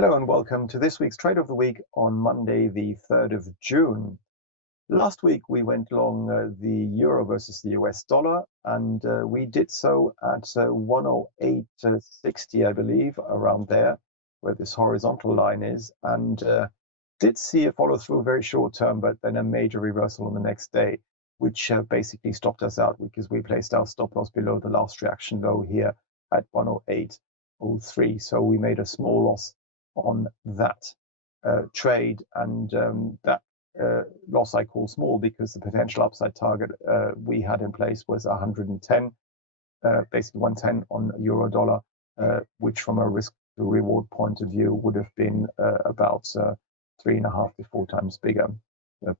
Hello and welcome to this week's Trade of the Week on Monday, the 3rd of June. Last week we went long the euro versus the US dollar, and we did so at 108.60, I believe, around there, where this horizontal line is, and did see a follow through very short term, but then a major reversal on the next day, which basically stopped us out because we placed our stop loss below the last reaction low here at 108.03. So we made a small loss on that trade, and that loss I call small because the potential upside target we had in place was 110, basically 110 on euro dollar, which from a risk to reward point of view would have been about 3.5 to 4 times bigger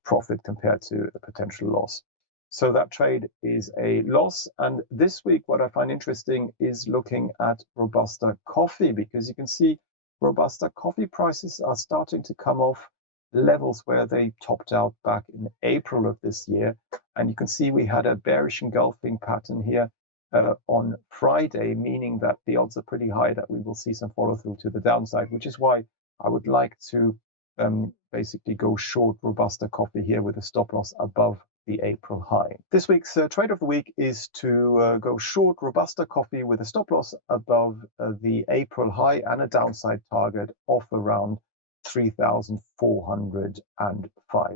profit compared to the potential loss. So that trade is a loss. And this week, what I find interesting is looking at Robusta coffee, because you can see Robusta coffee prices are starting to come off levels where they topped out back in April of this year. And you can see we had a bearish engulfing pattern here on Friday, meaning that the odds are pretty high that we will see some follow through to the downside, which is why I would like to basically go short Robusta coffee here with a stop loss above the April high. This week's trade of the week is to go short Robusta coffee with a stop loss above the April high and a downside target of around 3,405.